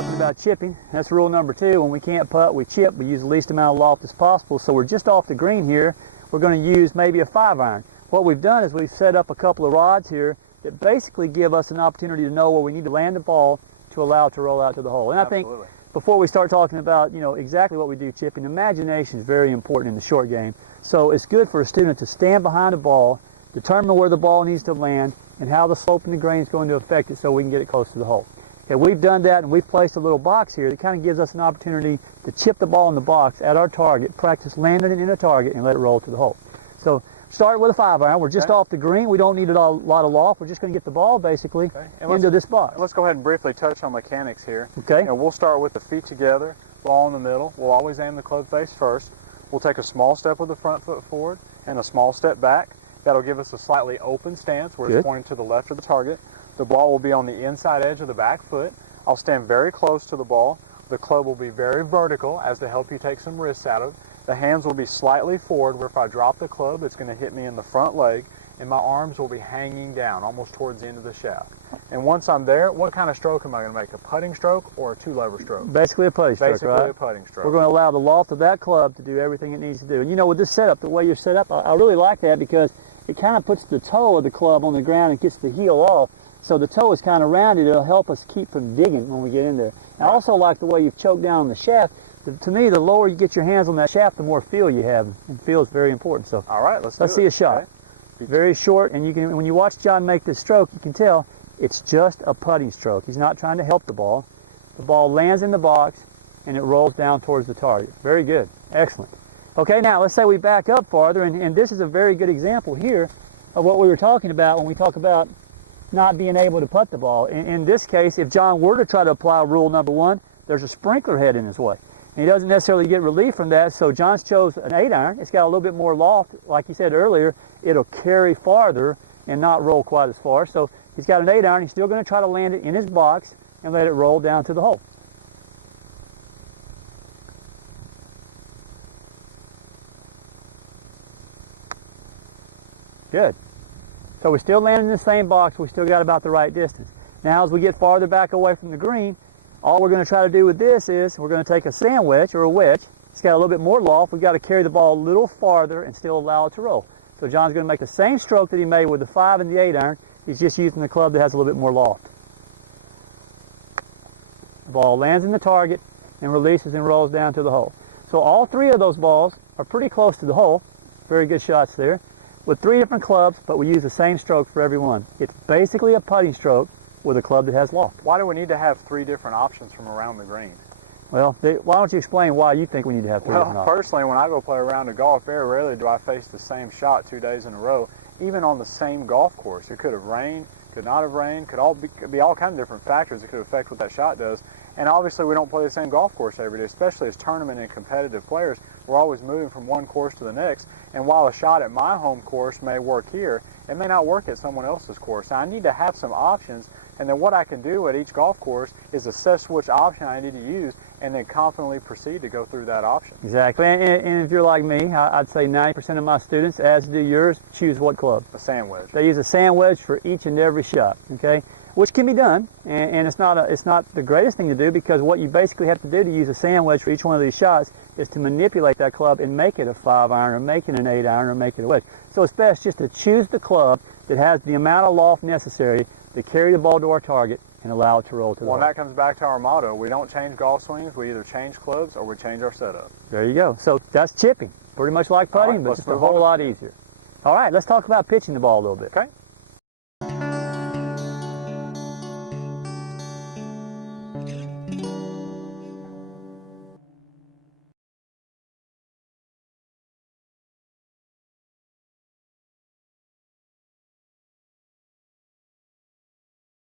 talking about chipping. That's rule number 2. When we can't putt, we chip. We use the least amount of loft as possible. So we're just off the green here. We're going to use maybe a 5-iron. What we've done is we've set up a couple of rods here that basically give us an opportunity to know where we need to land the ball to allow it to roll out to the hole. And Absolutely. I think before we start talking about, exactly what we do chipping, imagination is very important in the short game. So it's good for a student to stand behind the ball, determine where the ball needs to land, and how the slope in the green is going to affect it so we can get it close to the hole. Okay, we've done that, and we've placed a little box here that kind of gives us an opportunity to chip the ball in the box at our target, practice landing it in a target, and let it roll to the hole. So start with a 5-iron. We're just off the green. We don't need a lot of loft. We're just going to get the ball basically into this box. Let's go ahead and briefly touch on mechanics here. Okay. We'll start with the feet together, ball in the middle. We'll always aim the club face first. We'll take a small step with the front foot forward and a small step back. That'll give us a slightly open stance where it's pointing to the left of the target. The ball will be on the inside edge of the back foot. I'll stand very close to the ball. The club will be very vertical as to help you take some risks out of it. The hands will be slightly forward where if I drop the club, it's going to hit me in the front leg, and my arms will be hanging down almost towards the end of the shaft. And once I'm there, what kind of stroke am I going to make? A putting stroke or a 2-lever stroke? Basically a putting stroke, right? Basically a putting stroke. We're going to allow the loft of that club to do everything it needs to do. And with this setup, the way you're set up, I really like that because it kind of puts the toe of the club on the ground and gets the heel off. So the toe is kind of rounded. It'll help us keep from digging when we get in there. I also like the way you've choked down on the shaft. To me, the lower you get your hands on that shaft, the more feel you have. And feel is very important. So all right, let's see a shot. Okay. Very short, and when you watch John make this stroke, you can tell it's just a putting stroke. He's not trying to help the ball. The ball lands in the box, and it rolls down towards the target. Very good. Excellent. Okay, now let's say we back up farther, and this is a very good example here of what we were talking about when we talk about not being able to putt the ball. In this case, if John were to try to apply rule number 1, there's a sprinkler head in his way. And he doesn't necessarily get relief from that, so John's chose an 8-iron. It's got a little bit more loft. Like you said earlier, it'll carry farther and not roll quite as far. So he's got an 8-iron. He's still going to try to land it in his box and let it roll down to the hole. Good. So we're still landing in the same box. We still got about the right distance. Now as we get farther back away from the green, all we're going to try to do with this is we're going to take a sand wedge or a wedge. It's got a little bit more loft. We've got to carry the ball a little farther and still allow it to roll. So John's going to make the same stroke that he made with the 5 and the 8-iron. He's just using the club that has a little bit more loft. The ball lands in the target and releases and rolls down to the hole. So all 3 of those balls are pretty close to the hole. Very good shots there. With 3 different clubs, but we use the same stroke for every one. It's basically a putting stroke with a club that has loft. Why do we need to have 3 different options from around the green? Well, why don't you explain why you think we need to have 3 different options? Personally, when I go play around a golf, very rarely do I face the same shot 2 days in a row, even on the same golf course. It could have rained, could not have rained, could be all kinds of different factors that could affect what that shot does. And obviously we don't play the same golf course every day, especially as tournament and competitive players. We're always moving from one course to the next. And while a shot at my home course may work here, it may not work at someone else's course. Now, I need to have some options, and then what I can do at each golf course is assess which option I need to use and then confidently proceed to go through that option. Exactly. And if you're like me, I'd say 90% of my students, as do yours, choose what club? A sand wedge. They use a sand wedge for each and every shot, okay? Which can be done, and it's not the greatest thing to do because what you basically have to do to use a sand wedge for each one of these shots is to manipulate that club and make it a 5-iron or make it an 8-iron or make it a wedge. So it's best just to choose the club that has the amount of loft necessary to carry the ball to our target and allow it to roll to the hole. Well, that comes back to our motto. We don't change golf swings. We either change clubs or we change our setup. There you go. So that's chipping. Pretty much like putting, but just a whole lot easier. All right, let's talk about pitching the ball a little bit. Okay.